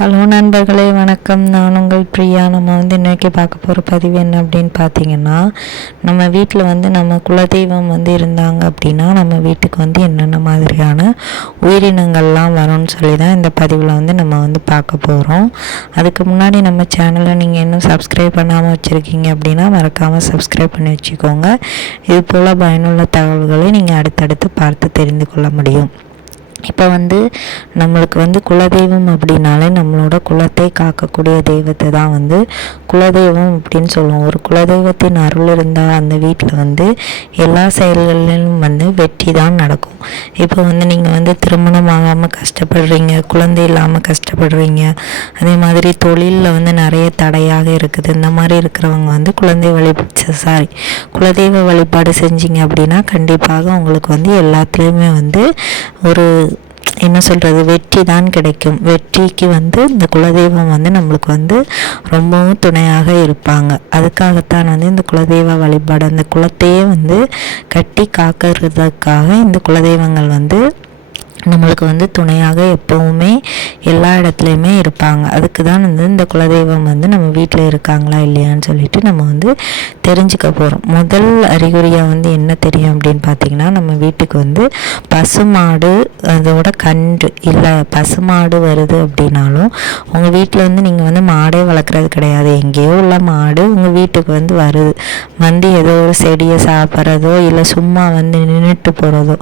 Hello நண்பர்களே, வணக்கம். நான் உங்கள் பிரியா. நம்ம இன்றைக்கி பார்க்க போகிற பதிவு என்ன அப்படின்னு பார்த்தீங்கன்னா, நம்ம வீட்டில் நம்ம குலதெய்வம் இருந்தாங்க அப்படின்னா நம்ம வீட்டுக்கு என்னென்ன மாதிரியான உயிரினங்கள்லாம் வரும்னு சொல்லி தான் இந்த பதிவில் நம்ம பார்க்க போகிறோம். அதுக்கு முன்னாடி நம்ம சேனலை நீங்கள் இன்னும் சப்ஸ்கிரைப் பண்ணாமல் வச்சுருக்கீங்க அப்படின்னா மறக்காமல் சப்ஸ்கிரைப் பண்ணி வச்சுக்கோங்க. இது போல் பயனுள்ள தகவல்களை நீங்கள் அடுத்தடுத்து பார்த்து தெரிந்து கொள்ள முடியும். இப்போ நம்மளுக்கு குலதெய்வம் அப்படின்னாலே நம்மளோட குலத்தை காக்கக்கூடிய தெய்வத்தை தான் குலதெய்வம் அப்படின்னு சொல்லுவோம். ஒரு குலதெய்வத்தின் அருள் இருந்தால் அந்த வீட்டில் எல்லா செயல்களிலும் வெற்றி தான் நடக்கும். இப்போ நீங்கள் திருமணம் ஆகாமல் கஷ்டப்படுறீங்க, குழந்தை இல்லாமல் கஷ்டப்படுறீங்க, அதே மாதிரி தொழிலில் நிறைய தடையாக இருக்குது. இந்த மாதிரி இருக்கிறவங்க குலதெய்வ வழிபாடு செஞ்சீங்க அப்படின்னா கண்டிப்பாக உங்களுக்கு எல்லாத்துலேயுமே ஒரு வெற்றி தான் கிடைக்கும். வெற்றிக்கு இந்த குலதெய்வம் நம்மளுக்கு ரொம்பவும் துணையாக இருப்பாங்க. அதுக்காகத்தான் இந்த குலதெய்வ வழிபாடு, அந்த குலத்தையே கட்டி காக்கிறதுக்காக இந்த குலதெய்வங்கள் நம்மளுக்கு துணையாக எப்போவுமே எல்லா இடத்துலையுமே இருப்பாங்க. அதுக்கு தான் இந்த குலதெய்வம் நம்ம வீட்டில் இருக்காங்களா இல்லையான்னு சொல்லிட்டு நம்ம தெரிஞ்சுக்க போகிறோம். முதல் அறிகுறியாக என்ன தெரியும் அப்படின்னு பார்த்தீங்கன்னா, நம்ம வீட்டுக்கு பசுமாடு அதோட கன்று இல்லை பசுமாடு வருது அப்படின்னாலும் உங்கள் வீட்டில் நீங்கள் மாடே வளர்க்குறது கிடையாது, எங்கேயோ உள்ள மாடு உங்கள் வீட்டுக்கு வருது ஏதோ ஒரு செடியை சாப்பிட்றதோ இல்லை சும்மா நின்றுட்டு போகிறதோ,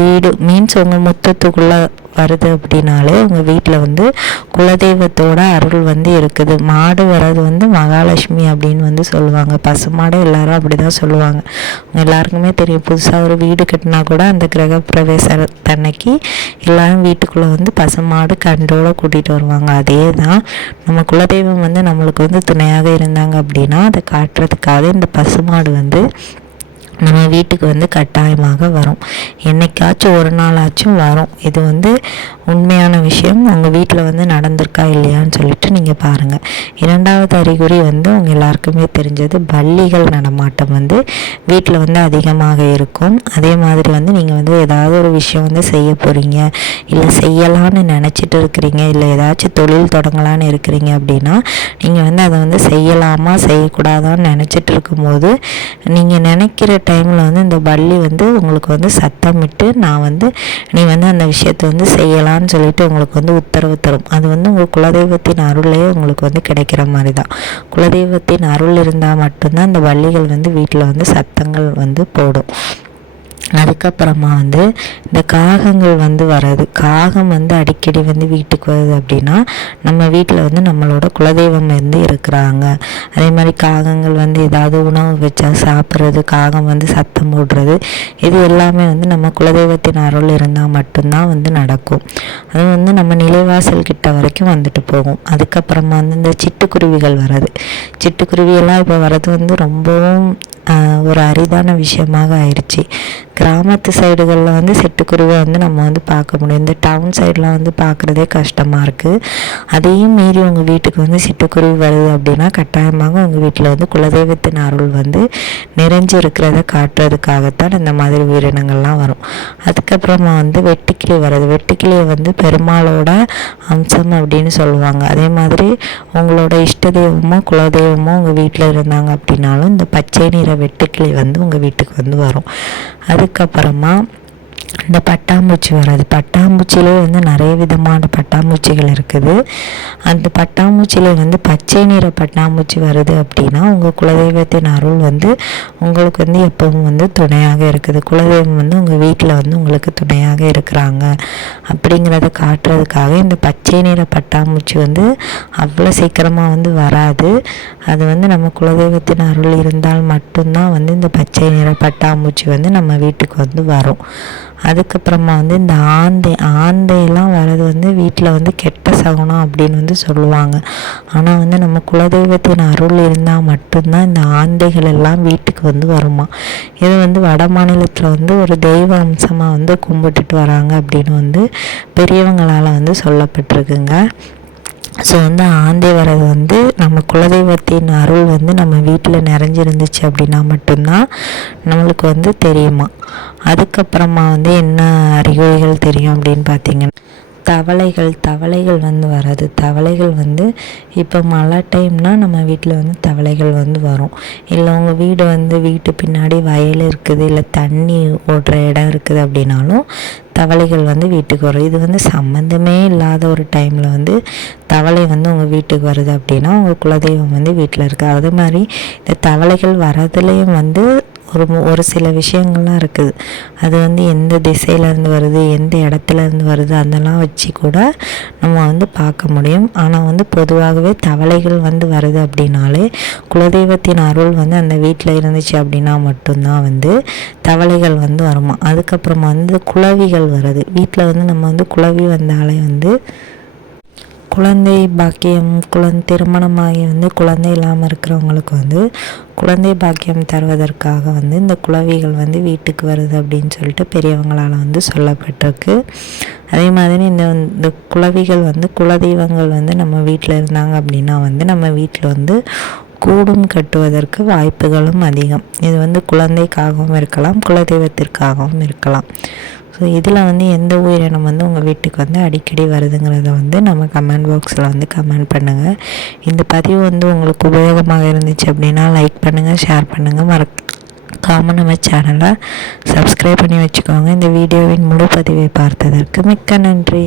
வீடு மீன்ஸ் உங்கள் முத்தத்துக்குள்ளே வருது அப்படின்னாலே உங்கள் வீட்டில் குலதெய்வத்தோட அருள் இருக்குது. மாடு வர்றது மகாலட்சுமி அப்படின்னு சொல்லுவாங்க. பசுமாடு எல்லாரும் அப்படி தான் சொல்லுவாங்க. அவங்க எல்லாருக்குமே தெரியும். புதுசாக ஒரு வீடு கட்டினா கூட அந்த கிரக பிரவேசத்தன்னைக்கு எல்லாரும் வீட்டுக்குள்ளே பசுமாடு கண்டோடு கூட்டிகிட்டு வருவாங்க. அதே தான் நம்ம குலதெய்வம் நம்மளுக்கு துணையாக இருந்தாங்க அப்படின்னா அதை காட்டுறதுக்காக இந்த பசுமாடு நம்ம வீட்டுக்கு கட்டாயமாக வரும். என்னைக்காச்சும் ஒரு நாளாச்சும் வரும். இது உண்மையான விஷயம். உங்கள் வீட்டில் நடந்திருக்கா இல்லையான்னு சொல்லிட்டு நீங்கள் பாருங்கள். இரண்டாவது அறிகுறி உங்கள் எல்லாருக்குமே தெரிஞ்சது பல்லிகள் நடமாட்டம் வீட்டில் அதிகமாக இருக்கும். அதே மாதிரி நீங்கள் ஏதாவது ஒரு விஷயம் செய்ய போகிறீங்க, இல்லை செய்யலான்னு நினச்சிட்டு இருக்கிறீங்க, இல்லை ஏதாச்சும் தொழில் தொடங்கலான்னு இருக்கிறீங்க அப்படின்னா நீங்கள் அதை செய்யலாமா செய்யக்கூடாதான்னு நினச்சிட்டு இருக்கும்போது நீங்கள் நினைக்கிற டைமில் இந்த பல்லி உங்களுக்கு சத்தமிட்டு நான் நீ அந்த விஷயத்தை செய்யலான்னு சொல்லிட்டு உங்களுக்கு உத்தரவு தரும். அது உங்கள் குலதெய்வத்தின் அருளே உங்களுக்கு கிடைக்கிற மாதிரி தான். குலதெய்வத்தின் அருள் இருந்தால் மட்டும்தான் இந்த பல்லிகள் வீட்டில் சத்தங்கள் போடும். அதுக்கப்புறமா இந்த காகங்கள் வர்றது. காகம் அடிக்கடி வீட்டுக்கு வருது அப்படின்னா நம்ம வீட்டில் நம்மளோட குலதெய்வம் இருக்கிறாங்க. அதே மாதிரி காகங்கள் ஏதாவது உணவு வச்சா சாப்பிட்றது, காகம் சத்தம் போடுறது, இது எல்லாமே நம்ம குலதெய்வத்தின் அருள் இருந்தால் மட்டும்தான் நடக்கும். அது நம்ம நிலைவாசல் கிட்ட வரைக்கும் வந்துட்டு போகும். அதுக்கப்புறமா இந்த சிட்டுக்குருவிகள் வர்றது. சிட்டுக்குருவியெல்லாம் இப்போ வர்றது ரொம்பவும் ஒரு அரிதான விஷயமாக ஆயிடுச்சு. கிராமத்து சைடுகளில் சிட்டுக்குருவி நம்ம பார்க்க முடியும். இந்த டவுன் சைடெலாம் பார்க்குறதே கஷ்டமாக இருக்குது. அதையும் மீறி உங்கள் வீட்டுக்கு சிட்டுக்குருவி வருது அப்படின்னா கட்டாயமாக உங்கள் வீட்டில் குலதெய்வத்தின் அருள் நிறைஞ்சு இருக்கிறத காட்டுறதுக்காகத்தான் இந்த மாதிரி உயிரினங்கள்லாம் வரும். அதுக்கப்புறமா வெட்டுக்கிளி வருது. வெட்டுக்கிளியை பெருமாளோட அம்சம் அப்படின்னு சொல்லுவாங்க. அதே மாதிரி உங்களோட இஷ்ட தெய்வமோ குலதெய்வமோ உங்கள் வீட்டில் இருந்தாங்க அப்படின்னாலும் இந்த பச்சை நிற வெட்டுக்கிளி உங்கள் வீட்டுக்கு வரும். அதுக்கப்புறமா இந்த பட்டாம்பூச்சி வர்றது. பட்டாம்பூச்சியிலே நிறைய விதமான பட்டாம்பூச்சிகள் இருக்குது. அந்த பட்டாம்பூச்சியில் பச்சை நிற பட்டாம்பூச்சி வருது அப்படின்னா உங்கள் குலதெய்வத்தின் அருள் உங்களுக்கு எப்பவும் துணையாக இருக்குது. குலதெய்வம் உங்கள் வீட்டில் உங்களுக்கு துணையாக இருக்கிறாங்க அப்படிங்கிறத காட்டுறதுக்காக இந்த பச்சை நிற பட்டாம்பூச்சி அவ்வளோ சீக்கிரமாக வராது. அது நம்ம குலதெய்வத்தின் அருள் இருந்தால் மட்டும்தான் இந்த பச்சை நிற பட்டாம்பூச்சி நம்ம வீட்டுக்கு வரும். அதுக்கப்புறமா இந்த ஆந்தையெல்லாம் வர்றது வீட்டில் கெட்ட சகுனம் அப்படின்னு சொல்லுவாங்க. ஆனால் நம்ம குலதெய்வத்தின் அருள் இருந்தால் மட்டும்தான் இந்த ஆந்தைகள் எல்லாம் வீட்டுக்கு வருமா. இது வட மாநிலத்தில் ஒரு தெய்வ அம்சமாக கும்பிட்டுட்டு வராங்க அப்படின்னு பெரியவங்களால் சொல்லப்பட்டிருக்குங்க. ஸோ ஆந்தை வர்றது நம்ம குலதெய்வத்தின் அருள் நம்ம வீட்டில் நிறைஞ்சிருந்துச்சு அப்படின்னா மட்டும்தான் நம்மளுக்கு தெரியுமா. அதுக்கப்புறமா என்ன அறிகுறிகள் தெரியும் அப்படின்னு பார்த்தீங்கன்னா, தவளைகள் வந்து வராது. தவளைகள் வந்து இப்போ மழை டைம்னால் நம்ம வீட்டில் வந்து தவளைகள் வந்து வரும். இல்லை உங்கள் வீட்டு பின்னாடி வயல் இருக்குது, இல்லை தண்ணி ஓடுற இடம் இருக்குது அப்படின்னாலும் தவளைகள் வந்து வீட்டுக்கு வரும். இது வந்து சம்மந்தமே இல்லாத ஒரு டைமில் வந்து தவளை வந்து உங்கள் வீட்டுக்கு வருது அப்படின்னா உங்கள் குலதெய்வம் வந்து வீட்டில் இருக்குது. அதே மாதிரி இந்த தவளைகள் வரதுலேயும் வந்து ஒரு சில விஷயங்கள்லாம் இருக்குது. அது வந்து எந்த திசையிலேருந்து வருது, எந்த இடத்துலேருந்து வருது, அதெல்லாம் வச்சு கூட நம்ம வந்து பார்க்க முடியும். ஆனால் வந்து பொதுவாகவே தவளைகள் வந்து வருது அப்படின்னாலே குலதெய்வத்தின் அருள் வந்து அந்த வீட்டில் இருந்துச்சு அப்படின்னா மட்டும்தான் வந்து தவளைகள் வந்து வருமா. அதுக்கப்புறமா வந்து குளவிகள் வருது. வீட்டில் வந்து நம்ம வந்து குளவி வந்தாலே வந்து குழந்தை பாக்கியம், திருமணமாகி வந்து குழந்தை இல்லாமல் இருக்கிறவங்களுக்கு வந்து குழந்தை பாக்கியம் தருவதற்காக வந்து இந்த குளவிகள் வந்து வீட்டுக்கு வருது அப்படின்னு சொல்லிட்டு பெரியவங்களால் வந்து சொல்லப்பட்டிருக்கு. அதே மாதிரி இந்த குளவிகள் வந்து குலதெய்வங்கள் வந்து நம்ம வீட்டில் இருந்தாங்க அப்படின்னா வந்து நம்ம வீட்டில் வந்து கூடும் கட்டுவதற்கு வாய்ப்புகளும் அதிகம். இது வந்து குழந்தைக்காகவும் இருக்கலாம், குலதெய்வத்திற்காகவும் இருக்கலாம். ஸோ இதில் வந்து எந்த உயிரினம் வந்து உங்கள் வீட்டுக்கு வந்து அடிக்கடி வருதுங்கிறத வந்து நம்ம கமெண்ட் பாக்ஸில் வந்து கமெண்ட் பண்ணுங்கள். இந்த பதிவு வந்து உங்களுக்கு உபயோகமாக இருந்துச்சு அப்படின்னா லைக் பண்ணுங்கள், ஷேர் பண்ணுங்கள், மறக்காமல் நம்ம சேனலை சப்ஸ்கிரைப் பண்ணி வச்சுக்கோங்க. இந்த வீடியோவின் முழு பதிவை பார்த்ததற்கு மிக்க நன்றி.